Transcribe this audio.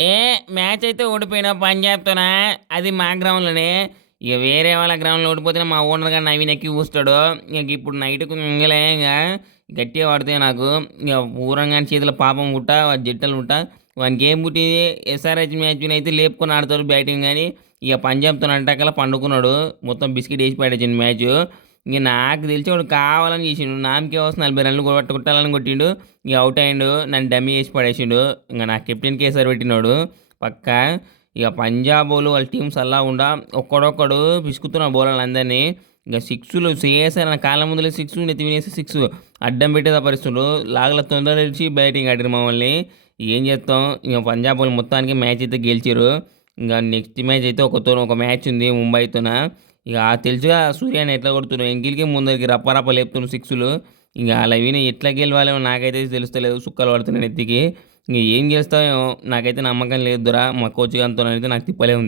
ఏ match అయితే ఓడిపోయినావు పంజాబ్‌తోనా? అది మా గ్రౌండ్‌లోనే. ఇక వేరే వాళ్ళ గ్రౌండ్‌లో ఓడిపోతేనే మా ఓనర్ గాడు నవీన్ ఎక్కి కూస్తాడు. ఇక ఇప్పుడు నైట్‌కు ఇంగలే ఇంగ గట్టిగా పడతాయి నాకు. ఇక ఊరంగాని చేతిలో పాపం పుట్ట, జట్టలు పుట్ట. వానికి ఏం పుట్టింది ఎస్ఆర్‌హెచ్ మ్యాచ్‌నైతే లేపుకొని ఆడతారు బ్యాటింగ్ గాని, ఇక పంజాబ్‌తోని అంటాకల్లా పండుకున్నాడు. మొత్తం బిస్కిట్ ఏసి పడేసిండు మ్యాచు. ఇంక నాకు తెలిసి వాడు కావాలని చేసిండు. నామకే వస్తే 40 రన్‌లు కొట్టాలని కొట్టిండు. ఇక ఔట్ అయిండు. నన్ను డమ్మీ చేసి పడేసిండు. ఇంక నా కెప్టెన్‌కి ఎసరు పెట్టినోడు పక్కా. ఇక పంజాబోళ్ళు వాళ్ళ టీమ్ సల్లాగుండా ఒక్కడొక్కడు పిసుకుతున్నారు బౌలర్లందరినీ. ఇంక సిక్సులు సిఎస్ఆర్ నా కాళ్ళ ముందులే 6 నెత్తి మీదేసి 6 అడ్డం పెట్టి తపరిస్తుండ్రు. లాగుల తొందర ఇడిచి బ్యాటింగ్ ఆడిర్రు మమ్మల్ని. ఏం చేత్తాం ఇక పంజాబోళ్ళు మొత్తానికి మ్యాచ్ అయితే గెలిచిర్రు. ఇంక నెక్స్ట్ మ్యాచ్ అయితే ఒక మ్యాచ్ ఉంది ముంబైతోన. ఇక తెలుసుగా సూర్యాని ఎట్లా కొడుతుండ్రో ఎంగిలికి ముందరికి రప్ప రప్ప లేపుతుండ్రు సిక్సులు. ఇంక అలా విని ఎట్లా గెలవాలో నాకైతే తెలుస్తలేదు. సుక్కలు పడుతున్నాయి నెత్తికి. ఇంక ఏం చేస్తామో ఏమో నాకైతే నమ్మకం లేదు దొర. మా కోచ్ గానితోనైతే నాకు తిప్పలే ఉంది.